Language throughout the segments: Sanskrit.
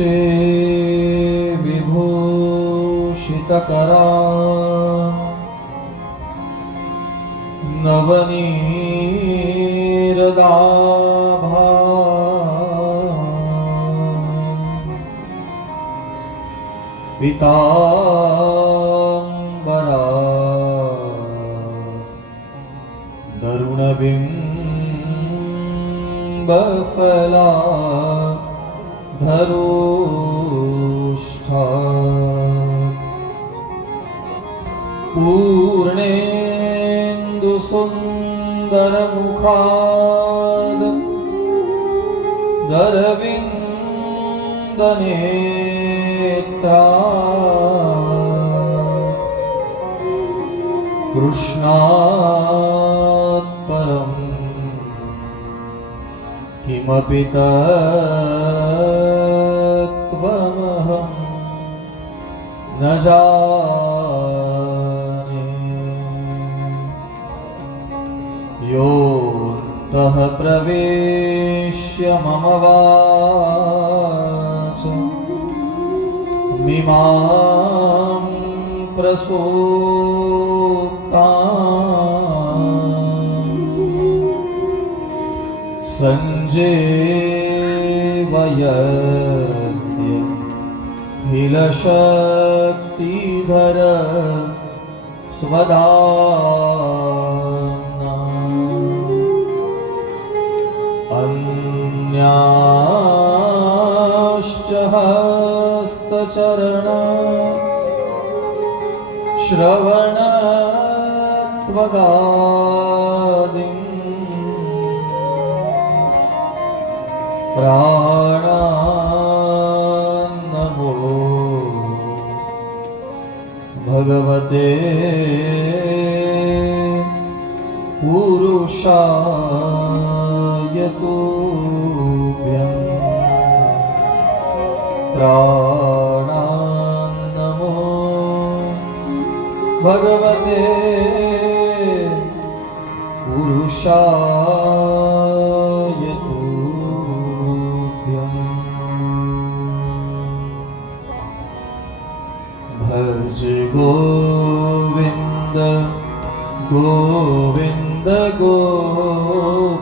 वंशे विभूषितकरा नवनीरदाभा पीताम्बरा दरुणबिम्बफला धरोष्ठा पूर्णेन्दुसुन्दरमुखाद् दरविन्दनेत्रा कृष्णात् परम् किमपि तत्त्वमहं न जाने योऽन्तः प्रवेश्य मम वाच। मिमां प्रसूक्ता सञ्जेवयद्य हिलशक्तिधर स्वदा अन्याश्च हस्तचरण श्रवणत्वगादिम् प्राणान्नमो ભગવતે. પુરુષાય તુભ્યં. પ્રાણામ નમો. ભગવતે. પુરુષાય ਗੋਵਿੰਦ ਗੋਪਾਲਾ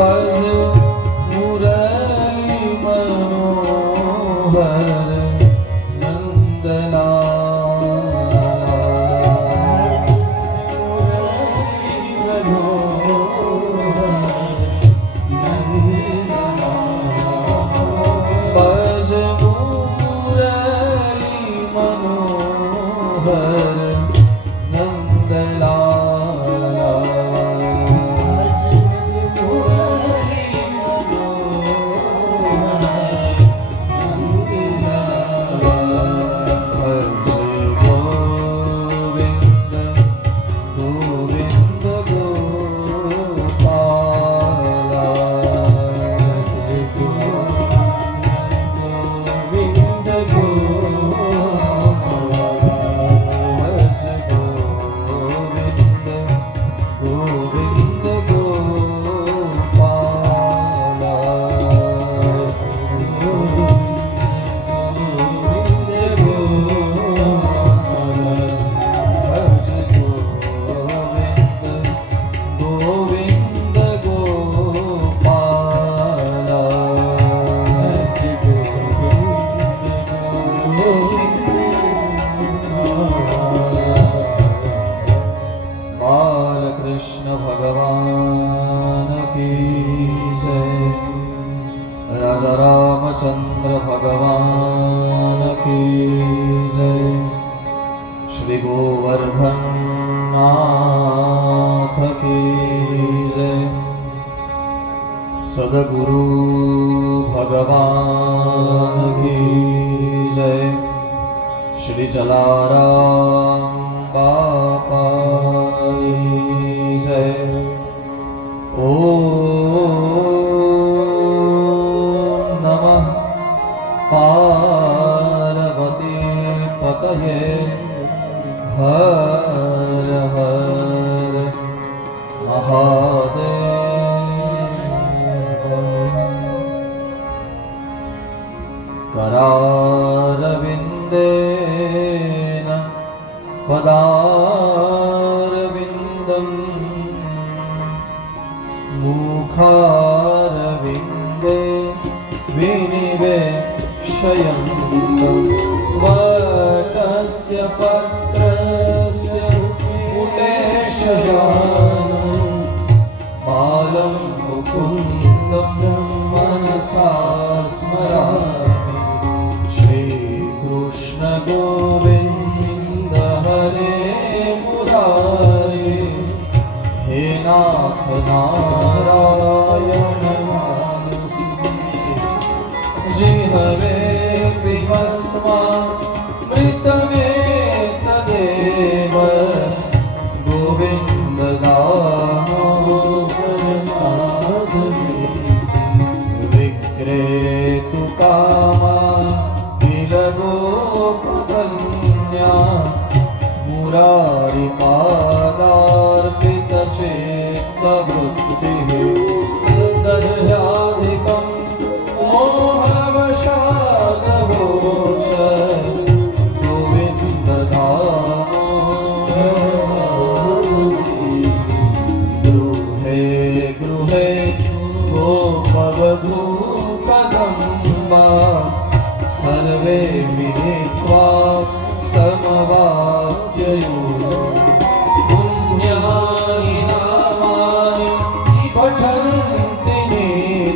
பசு முரளி மனோகர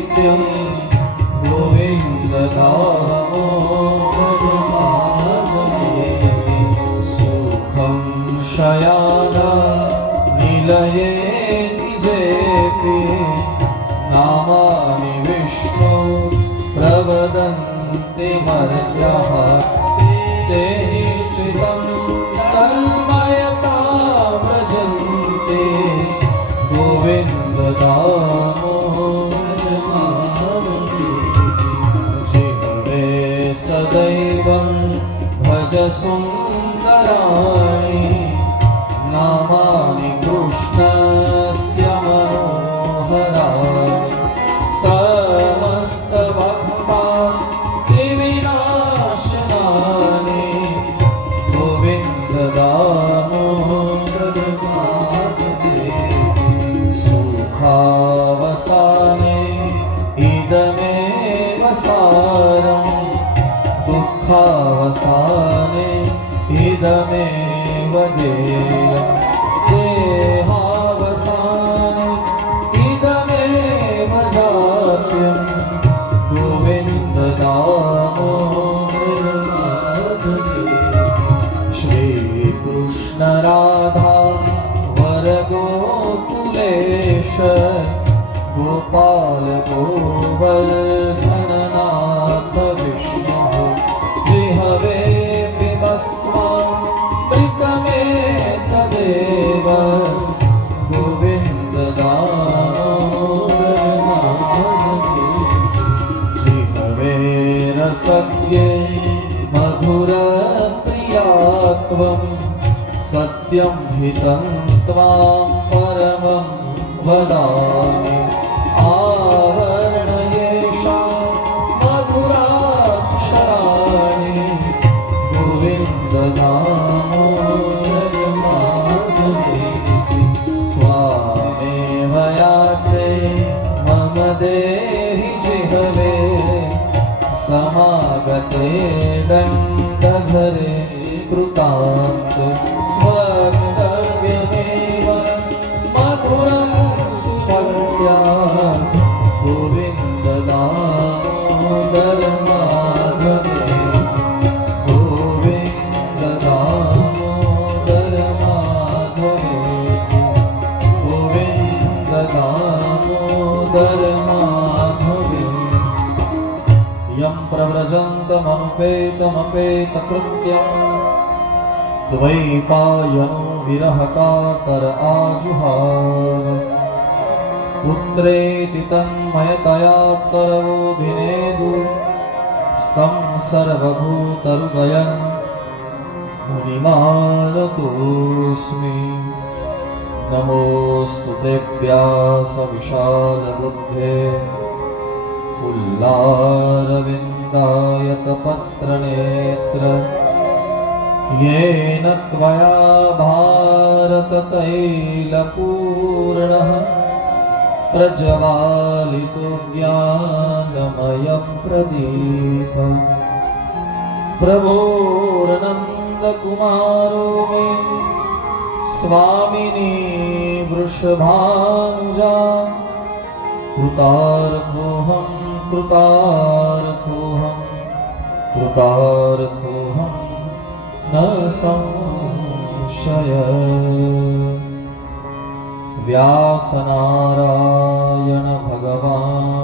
नित्यं गोविन्दतामोपाम सुखं शयाद निलये निजेऽपि नामानि विष्णो प्रवदन्ति मर्त्यः ते निश्चितं तन्मयता व्रजन्ति गोविन्ददामो সুন্দর निदमेव ज्ञेय देहावसाने इदमेव जात्य गोविन्ददामो श्रीकृष्णराधा वरगोकुलेश सत्ये मधुरप्रिया त्वं सत्यं हितं त्वां परमं वदामि। समागते दण्डधरे कृतान्त वक्तव्यमेव मधुरं सुमल्या गोविन्ददामोदरमाधवे गोविन्ददामोदरमाधवे अपेतमपेतकृत्यम् द्वैपायनो विरहकातर आजुहार पुत्रेति तन्मयतयात्तरवोभिनेदु सं सर्वभूतहृदयन् मुनिमानतोऽस्मि। नमोऽस्तु देव्या सविशालबुद्धे फुल्लारविन्द फुल्लारविन्दायतपत्रनेत्र येन त्वया भारततैलपूर्णः प्रज्वालितो ज्ञानमयं प्रदीप प्रभोरनन्दकुमारो मे स्वामिनी वृषभानुजा। कृतार्थोऽहं कृतार्थोऽहं અવતાર છું ન સંશય વ્યાસનારાયણ ભગવાન